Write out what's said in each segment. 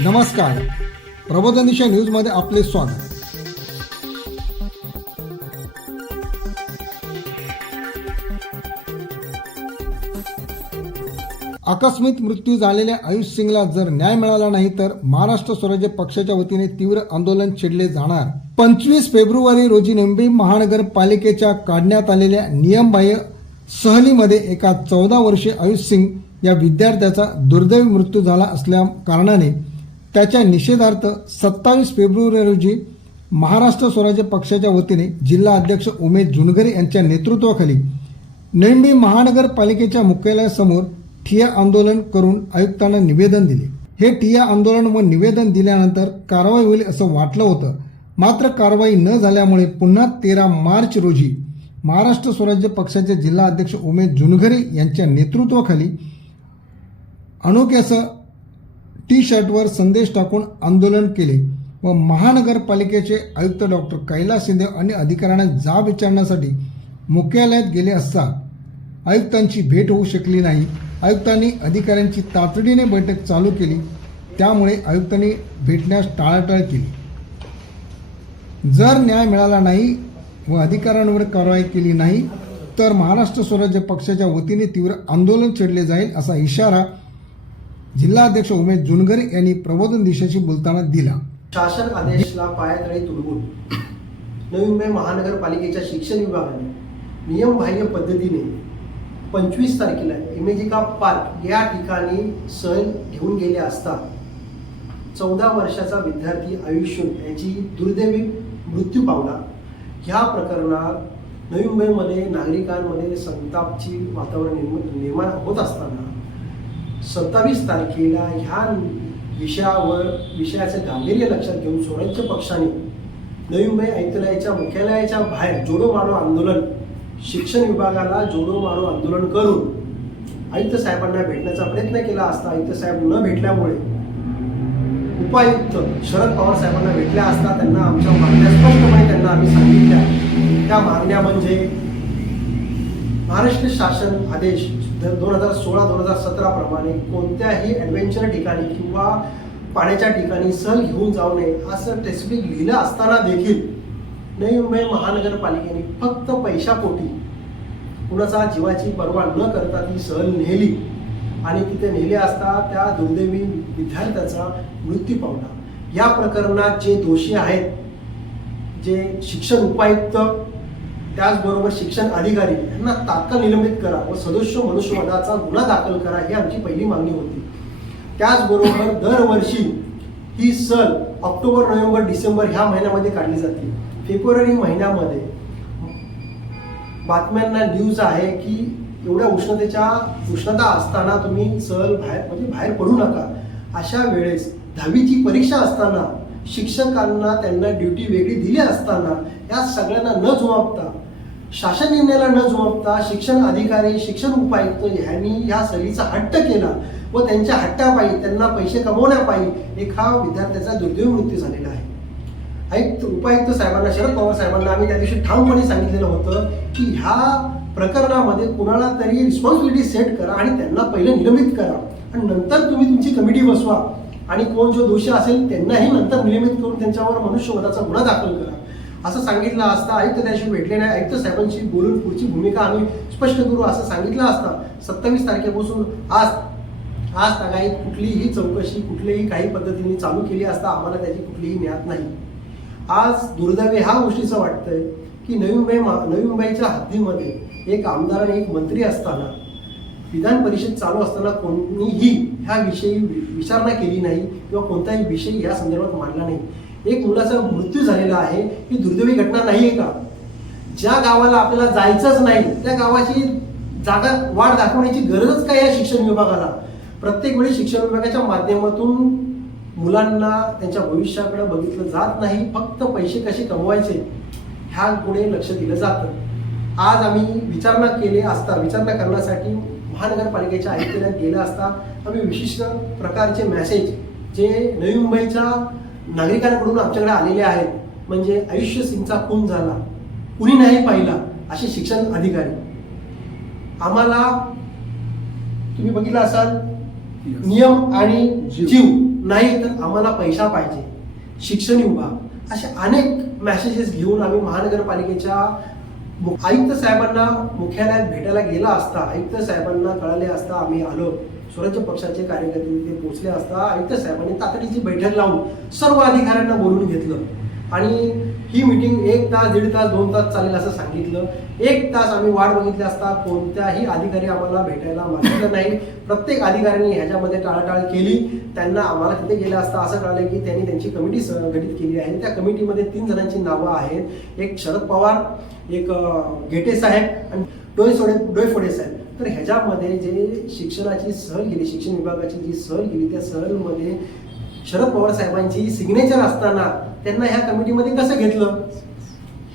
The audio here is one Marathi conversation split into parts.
नमस्कार. प्रबोधन न्यूजमध्ये आपले स्वागत. आकस्मिक मृत्यू झालेल्या आयुष सिंगला जर न्याय मिळाला नाही तर महाराष्ट्र स्वराज्य पक्षाच्या वतीने तीव्र आंदोलन छेडले जाणार. पंचवीस फेब्रुवारी रोजी मुंबई महानगरपालिकेच्या काढण्यात आलेल्या नियमबाह्य सहलीमध्ये एका चौदा वर्षीय आयुष सिंग या विद्यार्थ्याचा दुर्दैवी मृत्यू झाला असल्या कारणाने त्याच्या निषेधार्थ सत्तावीस फेब्रुवारी रोजी महाराष्ट्र स्वराज्य पक्षाच्या वतीने जिल्हा अध्यक्ष उमेश जुनगरे यांच्या नेतृत्वाखाली नवी महानगरपालिकेच्या मुख्यालयासमोर ठिया आंदोलन करून आयुक्तांना निवेदन दिले. हे ठिया आंदोलन व निवेदन दिल्यानंतर कारवाई होईल असं वाटलं होतं. मात्र कारवाई न झाल्यामुळे पुन्हा तेरा मार्च रोजी महाराष्ट्र स्वराज्य पक्षाचे जिल्हा अध्यक्ष उमेश जुनघरे यांच्या नेतृत्वाखाली अनोख्यासं टी शर्टवर संदेश टाकून आंदोलन केले व महानगरपालिकेचे आयुक्त डॉक्टर कैलास शिंदे आणि अधिकाऱ्यांना जाब विचारण्यासाठी मुख्यालयात गेले असता आयुक्तांची भेट होऊ शकली नाही. आयुक्तांनी अधिकाऱ्यांची तातडीने बैठक चालू केली. त्यामुळे आयुक्तांनी भेटण्यास टाळाटाळ केली. जर न्याय मिळाला नाही व अधिकाऱ्यांवर कारवाई केली नाही तर महाराष्ट्र स्वराज्य पक्षाच्या वतीने तीव्र आंदोलन छेडले जाईल असा इशारा जिल्हाध्यक्ष उमेश जुनगर यांनी प्रबोधन दिशाशी बोलताना दिला. शासन आदेशला पायातळी तुडवून नवी मुंबई महानगरपालिकेच्या शिक्षण विभागाने नियमबाह्य पद्धतीने पंचवीस तारखेला इमेजिका पार्क या ठिकाणी सहल घेऊन गेले असता चौदा वर्षाचा विद्यार्थी आयुष्यून याची दुर्दैवी मृत्यू पावला. ह्या प्रकरणात नवी मुंबईमध्ये नागरिकांमध्ये संतापची वातावरण निर्म- निर्माण होत असताना सत्तावीस तारखेला ह्या विषयावर विषयाचे गांभीर्य लक्षात घेऊन स्वराज्य पक्षाने नवी मुंबई आयुक्तालयाच्या मुख्यालयाच्या बाहेर जोडो मारो आंदोलन शिक्षण विभागाला जोडो मारो आंदोलन करून आयुक्त साहेबांना भेटण्याचा प्रयत्न केला असता आयुक्त साहेब न भेटल्यामुळे उपायुक्त शरद पवार साहेबांना भेटल्या असता त्यांना आमच्या मागण्या स्पष्टपणे त्यांना आम्ही सांगितल्या. त्या मागण्या म्हणजे महाराष्ट्र शासन आदेश दोन हजार सोळा दोन हजार सतरा प्रमाणे कोणत्याही ॲडव्हेंचर ठिकाणी किंवा पाण्याच्या ठिकाणी सहल घेऊन जाऊ नये असं स्पेसिफिक लिहिलं असताना देखील नवी मुंबई महानगरपालिकेने फक्त पैशापोटी कुणाचा जीवाची पर्वा न करता ती सहल नेली. आणि तिथे नेले असता त्या दुर्दैवी विद्यार्थ्याचा मृत्यू पावला. या प्रकरणात जे दोषी आहेत जे शिक्षण उपायुक्त त्याचबरोबर शिक्षण अधिकारी यांना तात्काळ निलंबित करा व सदस्य मनुष्यवधाचा गुन्हा दाखल करा ही आमची पहिली मागणी होती. त्याचबरोबर दरवर्षी ही सहल ऑक्टोबर नोव्हेंबर डिसेंबर ह्या महिन्यामध्ये काढली जाते. फेब्रुवारी महिन्यामध्ये बातम्यांना न्यूज आहे की एवढ्या उष्णतेच्या उष्णता असताना तुम्ही सहल बाहेर म्हणजे बाहेर पडू नका. अशा वेळेस दहावीची परीक्षा असताना शिक्षकांना त्यांना ड्युटी वेगळी दिली असताना या सगळ्यांना न जुमापता शासन निर्णयाला न जुमापता शिक्षण अधिकारी शिक्षण उपायुक्त ह्यांनी या सहलीचा हट्ट केला व त्यांच्या हट्टापायी त्यांना पैसे कमवण्यापायी एका विद्यार्थ्याचा दुर्दैवी मृत्यू झालेला आहे. आयुक्त उपायुक्त साहेबांना शरद पवार साहेबांना आम्ही त्या दिवशी ठामपणे सांगितलेलं होतं की ह्या प्रकरणामध्ये कुणाला तरी रिस्पॉन्सिबिलिटी सेट करा आणि त्यांना पहिलं निलंबित करा. आणि नंतर तुम्ही तुमची कमिटी बसवा. आणि कोण जो दोषी असेल त्यांनाही नंतर निलंबित करून त्यांच्यावर मनुष्यवधाचा गुन्हा दाखल करा. असं सांगितलं असता आयुक्त त्याशी भेटले नाही. आयुक्त साहेबांशी बोलून पुढची भूमिका आम्ही स्पष्ट करू असं सांगितलं असता सत्तावीस तारखेपासून आज आज तागायत कुठलीही चौकशी कुठलीही काही पद्धतीने चालू केली असता आम्हाला त्याची कुठलीही ज्ञात नाही. आज दुर्दैवी ह्या गोष्टीचं वाटतंय की नवी मुंबई मा- नवी मुंबईच्या हद्दीमध्ये एक आमदार आणि एक मंत्री असताना विधान परिषद चालू असताना कोणीही ह्या विषयी विचारणा केली नाही किंवा कोणताही विषय या संदर्भात मांडला नाही. एक मुलाचा मृत्यू झालेला आहे ही दुर्दैवी घटना नाही आहे का? ज्या गावाला आपल्याला जायचंच नाही त्या गावाची जागा वाढ दाखवण्याची गरजच काय या शिक्षण विभागाला? प्रत्येक वेळी शिक्षण विभागाच्या माध्यमातून मुलांना त्यांच्या भविष्याकडे बघितलं जात नाही फक्त पैसे कसे कमवायचे ह्या पुढे लक्ष दिलं जातं. आज आम्ही विचारणा केली असता विचारणा करण्यासाठी महानगरपालिकेच्या आयुक्तालयात गेला असता आम्ही विशिष्ट प्रकारचे मेसेज जे नवी मुंबईच्या नागरिकांकडून आमच्याकडे आलेले आहेत. म्हणजे आयुष्य सिंगचा खून झाला. कुणी नाही पाहिला असे शिक्षण अधिकारी. आम्हाला तुम्ही बघितलं असाल नियम आणि जीव. नाही तर आम्हाला पैसा पाहिजे. शिक्षण विभाग असे अनेक मॅसेजेस घेऊन आम्ही महानगरपालिकेच्या मु- आयुक्त साहेबांना मुख्यालयात भेटायला गेला असता आयुक्त साहेबांना कळाले असता आम्ही आलो. स्वराज्य पक्षाचे कार्यकर्ते तिथे पोहोचले असता आयुक्त साहेबांनी तातडीची बैठक लावून सर्व अधिकाऱ्यांना बोलून घेतलं. आणि ही मीटिंग एक तास दीड तास दोन तास चालेल असं सांगितलं. एक तास आम्ही वाट बघितली असता कोणत्याही अधिकारी आम्हाला भेटायला मागितलं नाही. प्रत्येक अधिकाऱ्यांनी ह्याच्यामध्ये टाळाटाळ केली. त्यांना आम्हाला तिथे गेलं असता असं कळलं की त्यांनी त्यांची कमिटी स- केली आहे. त्या कमिटीमध्ये तीन जणांची नावं आहेत. एक शरद पवार एक गेटे साहेब आणि डोईफोडे डोईफोडे साहेब. तर ह्याच्यामध्ये जे शिक्षणाची सहल गेली शिक्षण विभागाची जी सहल गेली त्या सहलमध्ये शरद पवार साहेबांची सिग्नेचर असताना त्यांना ह्या कमिटीमध्ये कसं घेतलं?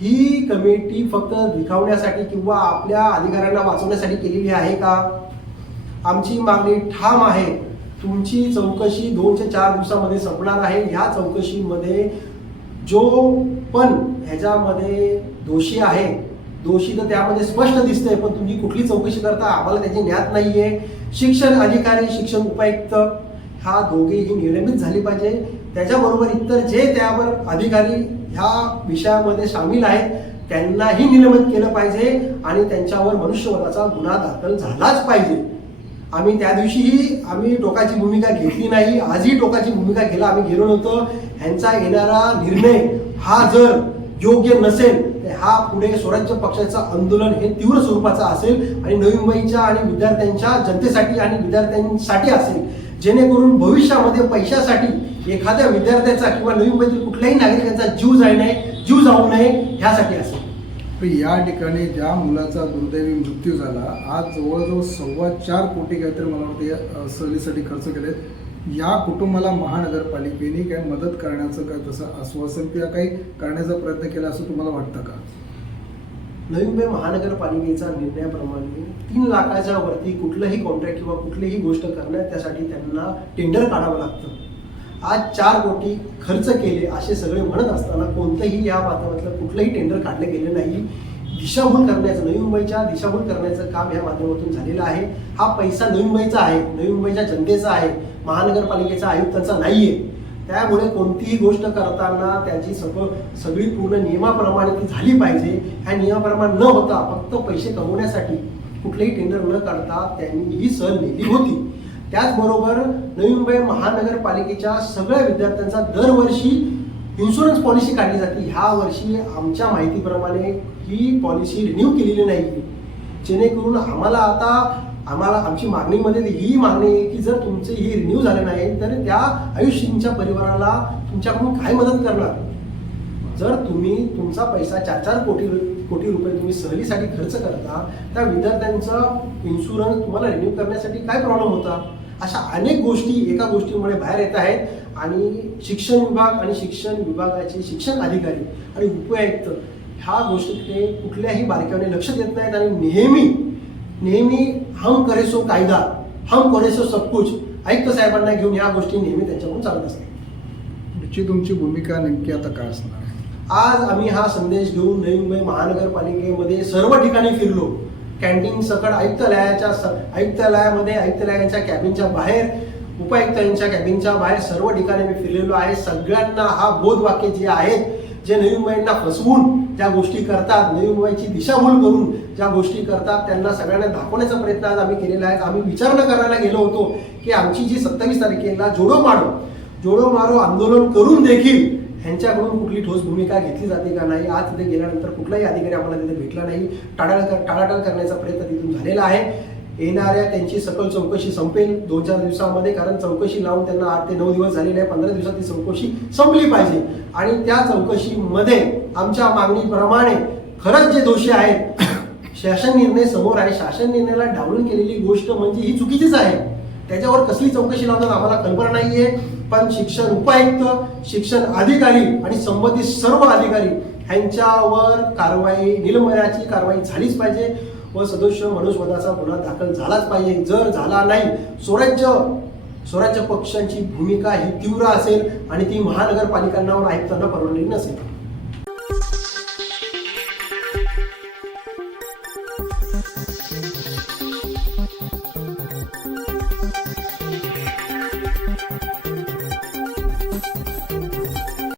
ही कमिटी फक्त दिखावण्यासाठी किंवा आपल्या अधिकाऱ्यांना वाचवण्यासाठी केलेली आहे का? आमची मागणी ठाम आहे. तुमची चौकशी दोन ते चार दिवसामध्ये संपणार आहे. ह्या चौकशीमध्ये जो पण ह्याच्यामध्ये दोषी आहे दोषी तर त्यामध्ये स्पष्ट दिसतंय पण तुम्ही कुठली चौकशी करता आम्हाला त्याची ज्ञात नाहीये. शिक्षण अधिकारी शिक्षण उपायुक्त हा दोघेही निलंबित झाली पाहिजे. त्याच्याबरोबर इतर जे त्यावर अधिकारी ह्या विषयामध्ये सामील आहेत त्यांनाही निलंबित केलं पाहिजे आणि त्यांच्यावर मनुष्यवधाचा गुन्हा दाखल झालाच पाहिजे. आम्ही त्या दिवशीही आम्ही टोकाची भूमिका घेतली नाही आजही टोकाची भूमिका घ्यायला आम्ही गेलो नव्हतो. ह्यांचा येणारा निर्णय हा जर योग्य नसेल हा पुढे स्वराज्य पक्षाचं आंदोलन हे तीव्र स्वरूपाचं असेल आणि नवी मुंबईच्या आणि विद्यार्थ्यांच्या जनतेसाठी आणि विद्यार्थ्यांसाठी असेल. जेणेकरून भविष्यामध्ये पैशासाठी एखाद्या विद्यार्थ्याचा किंवा नवी मुंबईतील कुठल्याही नागरिकांचा जीव जाऊ नये जीव जाऊ नये ह्यासाठी असेल. तर या ठिकाणी ज्या मुलाचा दुर्दैवी मृत्यू झाला आज जवळजवळ सव्वा चार कोटी काहीतरी मला वाटतं या सहलीसाठी खर्च केले या कुटुंबाला महानगरपालिकेने काय मदत करण्याचं काय तसं आश्वासन किंवा काही करण्याचा प्रयत्न केला असं तुम्हाला वाटतं का? नवी मुंबई महानगरपालिकेचा निर्णयाप्रमाणे तीन लाखाच्या वरती कुठलंही कॉन्ट्रॅक्ट किंवा कुठलीही गोष्ट करण्यात त्यासाठी त्यांना टेंडर काढावं लागतं. आज चार कोटी खर्च केले असे सगळे म्हणत असताना कोणतंही या माध्यमातलं कुठलंही टेंडर काढलं गेलं नाही. दिशाभूल करण्याचं नवी मुंबईच्या दिशाभूल करण्याचं काम या माध्यमातून झालेलं आहे. हा पैसा नवी मुंबईचा आहे. नवी मुंबईच्या जनतेचा आहे. महानगरपालिकेचा आयुक्ताचा नाहीये. त्यामुळे कोणतीही गोष्ट करताना त्याची सगळं सगळी पूर्ण नियमाप्रमाणे ती झाली पाहिजे. ह्या नियमाप्रमाणे न होता फक्त पैसे कमवण्यासाठी कुठलेही टेंडर न काढता त्यांनी ही सहल नेली होती. त्याचबरोबर नवी मुंबई महानगरपालिकेच्या सगळ्या विद्यार्थ्यांचा दरवर्षी इन्शुरन्स पॉलिसी काढली जाते. ह्या वर्षी आमच्या माहितीप्रमाणे ही पॉलिसी रिन्यू केलेली नाही जेणेकरून आम्हाला आता आम्हाला आमची मागणीमध्ये ही मागणी आहे की जर तुमचे ही रिन्यू झाले नाही तर त्या आयुष्यींच्या परिवाराला तुमच्याकडून काय मदत करणार? जर तुम्ही तुमचा पैसा चार चार कोटी कोटी रुपये तुम्ही सहलीसाठी खर्च करता त्या विद्यार्थ्यांचा इन्शुरन्स तुम्हाला रिन्यू करण्यासाठी काय प्रॉब्लेम होता? अशा अनेक गोष्टी एका गोष्टीमुळे बाहेर येत आहेत आणि शिक्षण विभाग आणि शिक्षण विभागाचे शिक्षण अधिकारी आणि उपआयुक्त ह्या गोष्टीकडे कुठल्याही बारकाईने लक्ष देत नाहीत आणि नेहमी नेहमी हम करे सो कायदा हम करे सो सब कुछ आयुक्त साहेबांना घेऊन ह्या गोष्टी नेहमी त्यांच्याकडून चालत असतात. तुमची भूमिका नेमकी आता काय असणार आहे? आज आम्ही हा संदेश घेऊन नवी मुंबई महानगरपालिकेमध्ये सर्व ठिकाणी फिरलो. कॅन्टीन सकट आयुक्तालयाच्या आयुक्तालयामध्ये आयुक्तालयाच्या कॅबिनच्या बाहेर उपायुक्तांच्या कॅबिनच्या बाहेर सर्व ठिकाणी मी फिरलेलो आहे. सगळ्यांना हा बोधवाक्य जे आहेत जे नवी मुंबईंना फसवून ज्या गोष्टी करतात नवी मुंबईची दिशाभूल करून ज्या गोष्टी करतात त्यांना सगळ्यांना दाखवण्याचा प्रयत्न आज आम्ही केलेला आहे. आम्ही विचारणा करायला गेलो होतो की आमची जी सत्तावीस तारखेला जोडो मारो. जोडो मारो आंदोलन करून देखील ह्यांच्याकडून कुठली ठोस भूमिका घेतली जाते का नाही आज तिथे गेल्यानंतर कुठलाही अधिकारी आम्हाला तिथे भेटला नाही. टाळाळ टाळाटाळ करण्याचा प्रयत्न तिथून झालेला आहे. येणाऱ्या त्यांची सकल चौकशी संपेल दोन चार दिवसामध्ये कारण चौकशी लावून त्यांना आठ ते नऊ दिवस झालेले आहे. पंधरा दिवसात ती चौकशी संपली पाहिजे. आणि त्या चौकशीमध्ये आमच्या मागणीप्रमाणे खरंच जे दोषी आहेत शासन निर्णय समोर आहे. शासन निर्णयाला डावलून केलेली गोष्ट म्हणजे ही चुकीचीच आहे. त्याच्यावर कसली चौकशी लावतात आम्हाला कल्पना नाहीये. पण शिक्षण उपायुक्त शिक्षण अधिकारी आणि संबंधित सर्व अधिकारी ह्यांच्यावर कारवाई निलंबनाची कारवाई झालीच पाहिजे. व सदस्य मनुष्यवधाचा गुन्हा दाखल झालाच पाहिजे. जर झाला नाही स्वराज्य स्वराज्य पक्षांची भूमिका ही तीव्र असेल आणि ती महानगरपालिकांना व आयुक्तांना परवडलेली नसेल.